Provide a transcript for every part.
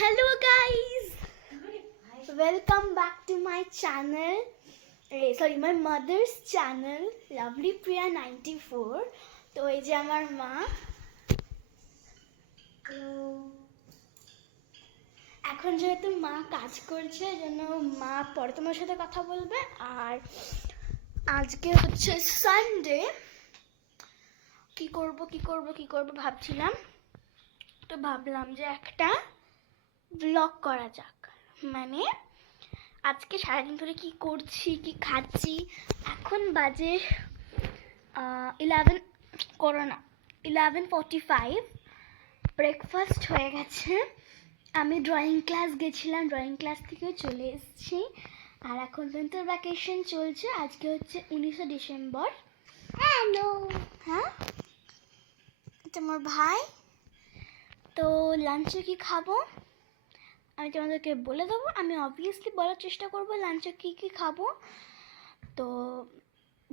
Hello guys, welcome back to my channel. My mother's channel, Lovely Priya 94. তো এই যে আমার মা। এখন যেহেতু মা কাজ করছে জন্য মা পরে তোমার সাথে কথা বলবে। আর আজকে হচ্ছে সানডে, কি করব ভাবছিলাম। তো ভাবলাম যে একটা ব্লগ করা যাক, মানে আজকে সারাদিন ধরে কি করছি, কি খাচ্ছি। এখন বাজে 11:45। ব্রেকফাস্ট হয়ে গেছে। আমি ড্রয়িং ক্লাস গেছিলাম, ড্রয়িং ক্লাস থেকে চলে এসেছি। আর এখন উইন্টার ভ্যাকেশন চলছে। আজকে হচ্ছে 19শে ডিসেম্বর। হ্যালো, হ্যাঁ এটা আমার ভাই। তো লাঞ্চে কি খাবো আমি তোমাদেরকে বলে দেবো। আমি অবভিয়াসলি বলার চেষ্টা করবো লাঞ্চে কী খাবো। তো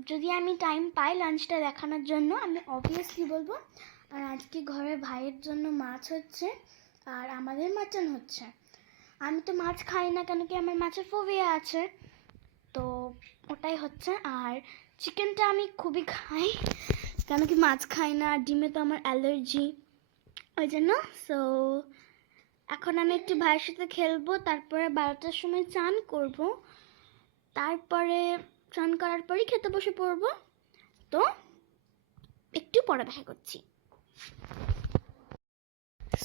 যদি আমি টাইম পাই লাঞ্চটা দেখানোর জন্য আমি অবভিয়াসলি বলবো। আর আজকে ঘরে ভাইয়ের জন্য মাছ হচ্ছে আর আমাদের মাটন হচ্ছে। আমি তো মাছ খাই না, কেন কি আমার মাছের ফোবিয়া আছে, তো ওটাই হচ্ছে। আর চিকেনটা আমি খুবই খাই, কেন কি মাছ খাই না, আর ডিমে তো আমার অ্যালার্জি, ওই জন্য। সো এখন আমি একটু ভাইয়ের সাথে খেলবো, তারপরে 12টার সময় চান করব, তারপরে চান করার পরেই খেতে বসে পড়বো। তো একটু পরে দেখা করছি।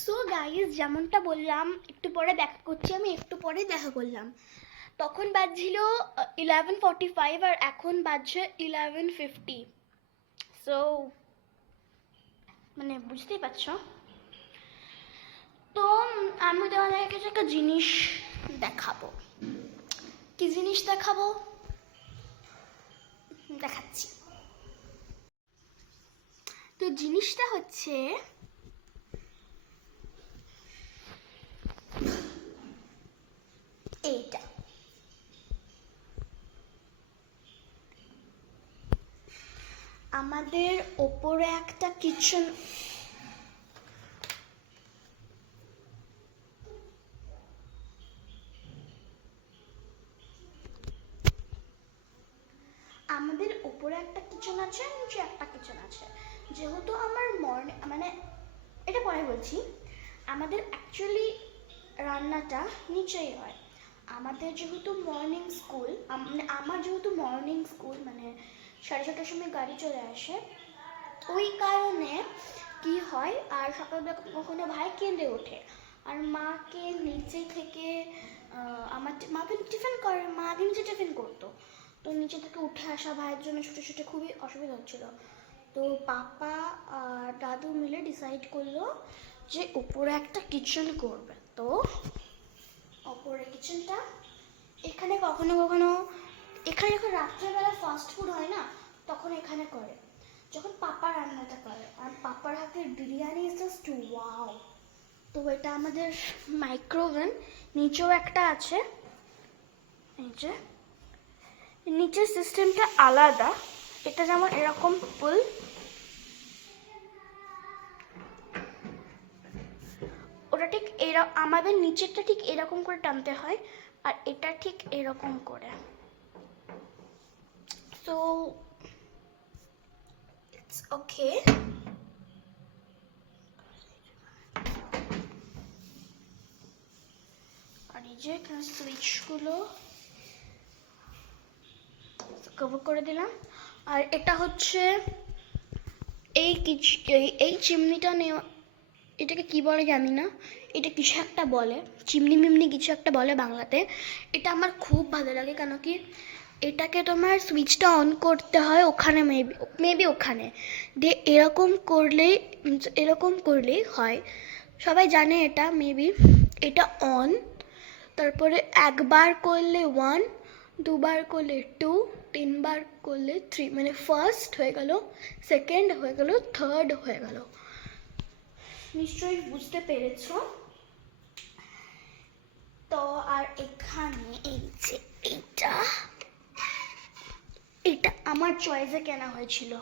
সো গাইজ, যেমনটা বললাম একটু পরে দেখা করছি, আমি একটু পরে দেখা করলাম। তখন বাজছিল 11:45 আর এখন বাজছে 11:50। সো মানে বুঝতেই পারছো। তো আমি তোমাদের কাছে একটা জিনিস দেখাবো। কি জিনিস দেখাবো দেখাচ্ছি। তো জিনিসটা হচ্ছে এইটা। আমাদের ওপরে একটা কিচেন, আমাদের ওপরে একটা কিচেন আছে, নিচে একটা কিচেন আছে। যেহেতু আমার মানে এটা পরে বলছি, আমাদের অ্যাকচুয়ালি রান্নাটা নিচেই হয়। আমাদের যেহেতু মর্নিং স্কুল, মানে আমার যেহেতু মর্নিং স্কুল, মানে 6:30টার সময় গাড়ি চলে আসে, ওই কারণে কি হয়, আর সকালবেলা কখনো ভাই কেঁদে ওঠে আর মাকে নিচে থেকে মাকে টিফিন করে, মা আগে নিচে টিফিন করতো। তো নিচে থেকে উঠে আসা ভাইয়ের জন্য ছুটে ছুটে খুবই অসুবিধা হচ্ছিল। তো পাপা আর দাদু মিলে ডিসাইড করলো যে উপরে একটা কিচেন করবে। তো উপরে কিচেনটা এখানে কখনো কখনো, এখানে যখন রাত্রেবেলা ফাস্ট ফুড হয় না তখন এখানে করে, যখন পাপা রান্নাটা করে। আর পাপার হাতের বিরিয়ানি ইজ জাস্ট ওয়াও। তো এটা আমাদের মাইক্রোওভেন, নিচেও একটা আছে। এই যে নিচের সিস্টেমটা আলাদা, এটা যেমন এরকম ফুল, ওটা ঠিক আমাদের নিচেরটা ঠিক এরকম করে টানতে হয়, আর এটা ঠিক এরকম করে। So it's okay. আর এই যে এখানে সুইচগুলো কভার করে দিলাম। আর এটা হচ্ছে এই চিমনিটা নেওয়া, এটাকে কি বলে জানি না, এটা কিছু একটা বলে, চিমনি মিমনি কিছু একটা বলে বাংলাতে। এটা আমার খুব ভালো লাগে, কেন কি এটাকে তোমার সুইচটা অন করতে হয় ওখানে, মেবি ওখানে দিয়ে এরকম করলেই হয়। সবাই জানে এটা, মেবি এটা অন, তারপরে একবার করলে 1, দুবার করলে 2, তিনবার করলে 3, মানে ফার্স্ট হয়ে গেল, সেকেন্ড হয়ে গেল, থার্ড হয়ে গেল। নিশ্চয়ই বুঝতে পেরেছ। তো আর এখানে এই যে এটা আমার চয়েসে কেনা হয়েছিল।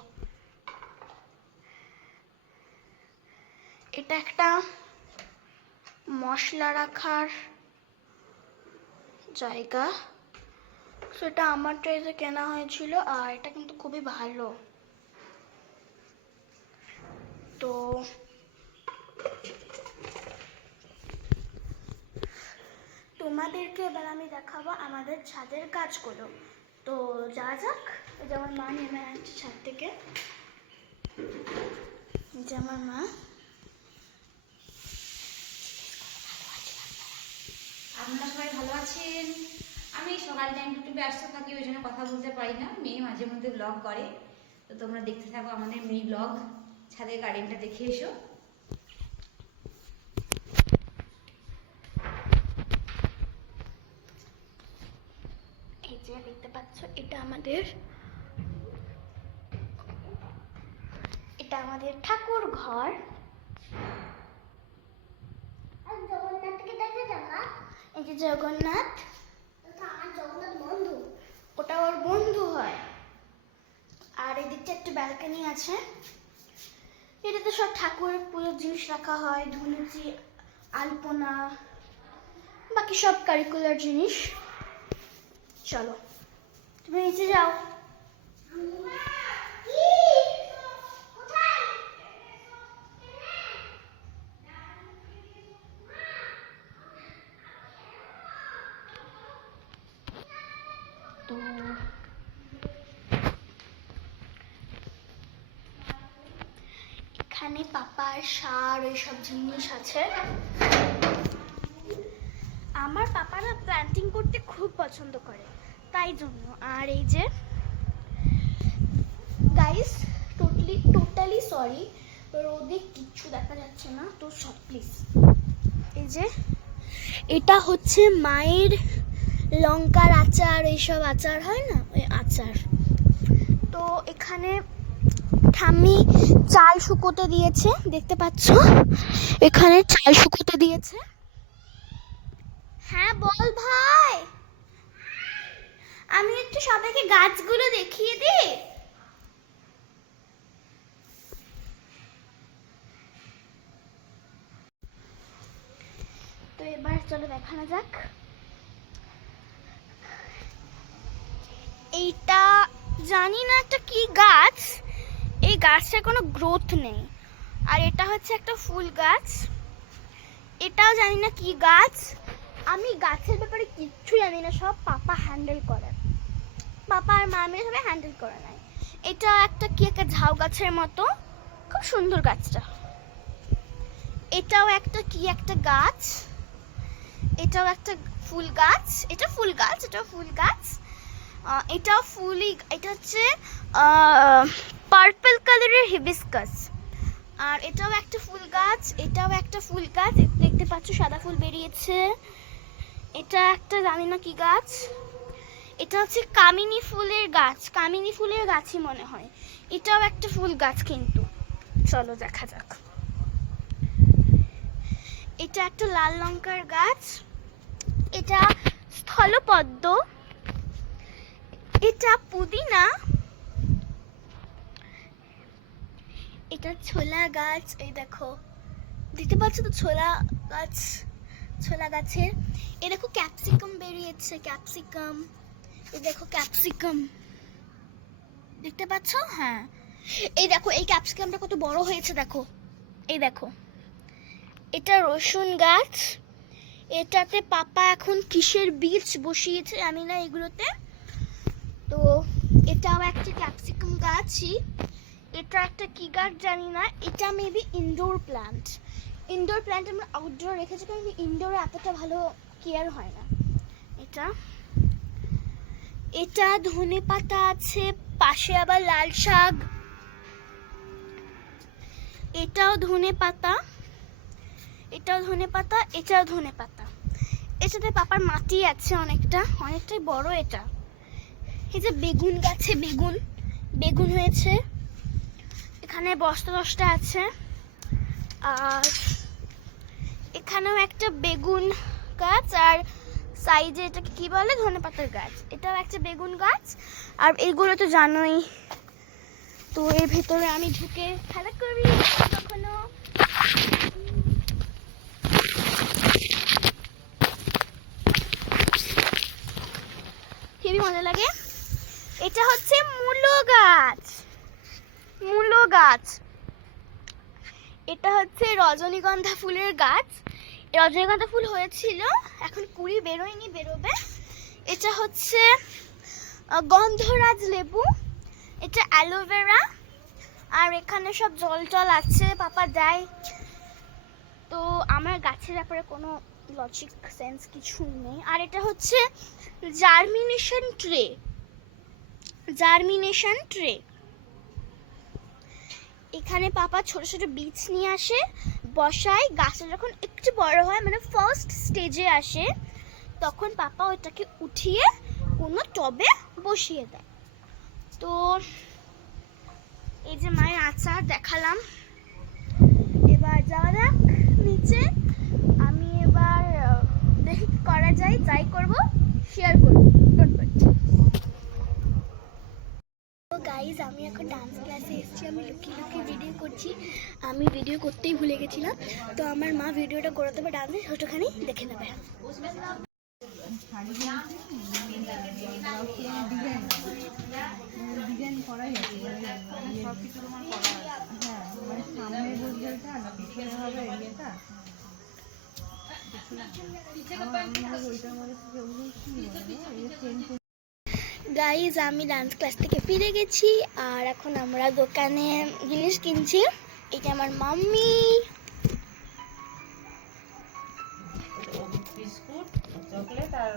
এটা একটা মশলা রাখার জায়গা। সেটা আমার ট্রেতে কেনা হয়েছিল, আর এটা কিন্তু খুবই ভালো। তো তোমাদেরকে এবার আমি দেখাবো আমাদের ছাদের কাজগুলো। তো যা যাক। যেমন মা নেমে আসছে ছাদ থেকে, যে আমার মা। আপনারা সবাই ভালো আছেন? আমি সকাল টাইম একটু ব্যস্ত থাকি, ওই জন্য কথা বলতে পারি না। মেয়ে মাঝে মধ্যে ব্লগ করে, তো তোমরা দেখতে থাকো আমাদের মিনি ব্লগ। ছাদের গার্ডেনটা দেখে এসো। এই যে দেখতে পাচ্ছ, এটা আমাদের ঠাকুর ঘর। এই যে জগন্নাথ, ওটা ওর বন্ধু হয়। আর এদিকটা একটা ব্যালকনি আছে, এটাতে সব ঠাকুরের পুজোর জিনিস রাখা হয়, ধুনুচি, আলপনা, বাকি সব কারিকুলার জিনিস। চলো তুমি নিচে যাও। তো এখানে পাপার সার এইসব জিনিস আছে। আমার পাপারা প্ল্যান্টিং করতে খুব পছন্দ করে, তাই জন্য। আর এই যে গাইস, টোটালি সরি, রোদে কিচ্ছু দেখা যাচ্ছে না, তো সব প্লিজ। এই যে এটা হচ্ছে মায়ের লঙ্কার আচার, এইসব আচার হয় না, ওই আচার। তো এখানে ঠাম্মি চাল শুকোতে দিয়েছে, দেখতে পাচ্ছ এখানে চাল শুকোতে দিয়েছে। হ্যাঁ বল ভাই, আমি একটু সবাইকে গাছগুলো দেখিয়ে দিই। তো এবার চলো দেখানো যাক। এইটা জানি না একটা কি গাছ, এই গাছটার কোনো গ্রোথ নেই। আর এটা হচ্ছে একটা ফুল গাছ, এটাও জানি না কি গাছ। আমি গাছের ব্যাপারে কিচ্ছু জানি না, সব পাপা হ্যান্ডেল করে, পাপা আর মা মিলে সবাই হ্যান্ডেল করে নেয়। এটা একটা কি একটা ঝাউ গাছের মতো, খুব সুন্দর গাছটা। এটাও একটা কি একটা গাছ, এটাও একটা ফুল গাছ, এটাও ফুল গাছ। এটাও ফুলই, এটা হচ্ছে পার্পল কালারের হিবিস্কাস। আর এটাও একটা ফুল গাছ, এটাও একটা ফুল গাছ, দেখতে পাচ্ছ সাদা ফুল বেরিয়েছে। এটা একটা জানি না কি গাছ, এটা হচ্ছে কামিনী ফুলের গাছই মনে হয়। এটাও একটা ফুল গাছ কিন্তু। চলো দেখা যাক। এটা একটা লাল লঙ্কার গাছ, এটা স্থলপদ্ম, এটা পুদিনা, এটা ছোলা গাছ। এই দেখো, দেখতে পাচ্ছ তো ছোলা গাছের। এই দেখো ক্যাপসিকাম বেরিয়েছে, এই দেখো ক্যাপসিকাম, দেখতে পাচ্ছ? হ্যাঁ, এই দেখো এই ক্যাপসিকামটা কত বড় হয়েছে, দেখো এই দেখো। এটা রসুন গাছ, এটাতে পাপা এখন কিসের বীজ বসিয়েছে জানি না এগুলোতে। তো এটাও একটা ক্যাপসিকাম গাছই। এটা একটা কি গাছ জানি না, এটা মেবি ইনডোর প্ল্যান্ট আমরা আউটডোর রেখেছি, কারণ ইনডোরে এতটা ভালো কেয়ার হয় না। এটা ধনে পাতা আছে, পাশে আবার লাল শাক। এটাও ধনে পাতা, এটাও ধনে পাতা। এটাতে পাপার মাটি আছে অনেকটাই বড় এটা। এই যে বেগুন গাছে বেগুন হয়েছে, এখানে বস্তা আছে। আর এখানেও একটা বেগুন গাছ, আর সাইডে এটাকে কি বলে, ধনেপাতার গাছ। এটাও একটা বেগুন গাছ। আর এইগুলো তো জানোই, তো এর ভেতরে আমি ঢুকে খেলা করি কখনো। এটা হচ্ছে মূলো গাছ, মূলো গাছ। এটা হচ্ছে রজনীগন্ধা ফুলের গাছ। রজনীগন্ধা ফুল হয়েছিল, এখন কুড়ি বেরোয়নি, বেরোবে। এটা হচ্ছে গন্ধরাজ লেবু, এটা অ্যালোভেরা, আর এখানে সব জল টল আছে, পাপা দেয়। তো আমার গাছের ব্যাপারে কোনো লজিক সেন্স কিছু নেই। আর এটা হচ্ছে জার্মিনেশন ট্রে, জার্মিনেশন ট্রে। এখানে পাপা ছোট ছোট বীজ নিয়ে আসে, বসায়, গাছটা যখন একটু বড় হয় মানে ফার্স্ট স্টেজে আসে, তখন পাপা ওটাকে উঠিয়ে কোনো টবে বসিয়ে দেয়। তো এই যে মায়ের আচার দেখালাম, এবার যাওয়া যাক নিচে। আমি এবার দেখি কি করা যায়, যাই করব শেয়ার করব। Don't worry. তো গাইজ, আমি এখন ডান্স ক্লাসে এসেছি। আমি লুকিয়ে লুকিয়ে ভিডিও করছি, আমি ভিডিও করতেই ভুলে গেছিলাম। তো আমার মা ভিডিওটা করে দেবে ডান্সের, ছোটোখানি দেখে নেবে। ডিজাইন করাই আছে, সব কিছু তোমার করা আছে। হ্যাঁ, মানে সামনে বসবে এটা না পিছনে হবে ইয়েটা। গাইজ, আমি ডান্স ক্লাস থেকে ফিরে গেছি, আর এখন আমরা দোকানে জিনিস কিনছি। এটা আমার মাম্মি। বিস্কুট, চকলেট আর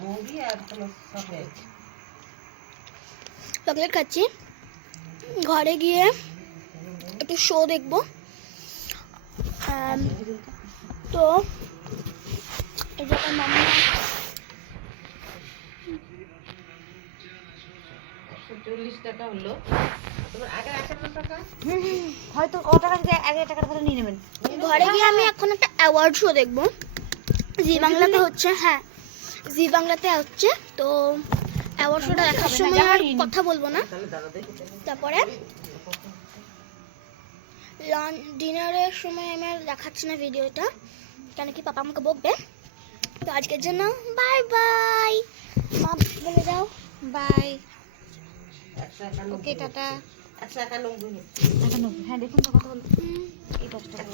মুড়ি আর তোমার চকলেট। চকলেট খাচ্ছি, ঘরে গিয়ে একটু শো দেখবো। তো এই যে আমার মাম্মি। 140 টাকা হলো। তোমার আগে 100 টাকা হয়তো ও টাকা যদি 1000 টাকা তাহলে নিয়ে নেবেন। ঘরে গিয়ে আমি এখন একটা অ্যাওয়ার্ড শো দেখবো, জি বাংলাতে হচ্ছে। হ্যাঁ, জি বাংলাতে হচ্ছে। তো অ্যাওয়ার্ড শোটা দেখার সময় আর কথা বলবো না। তারপরে ডিনারের সময় আমি আর দেখাচ্ছি না ভিডিওটা, কেন কি পাপা আমাকে বকবে। তো আজকের জন্য বাই বাই। মা বলে যাও বাই। 191 okay, tata. 191 হ্যাঁ, দেখুন তো কত হলো। এই 10 টাকা।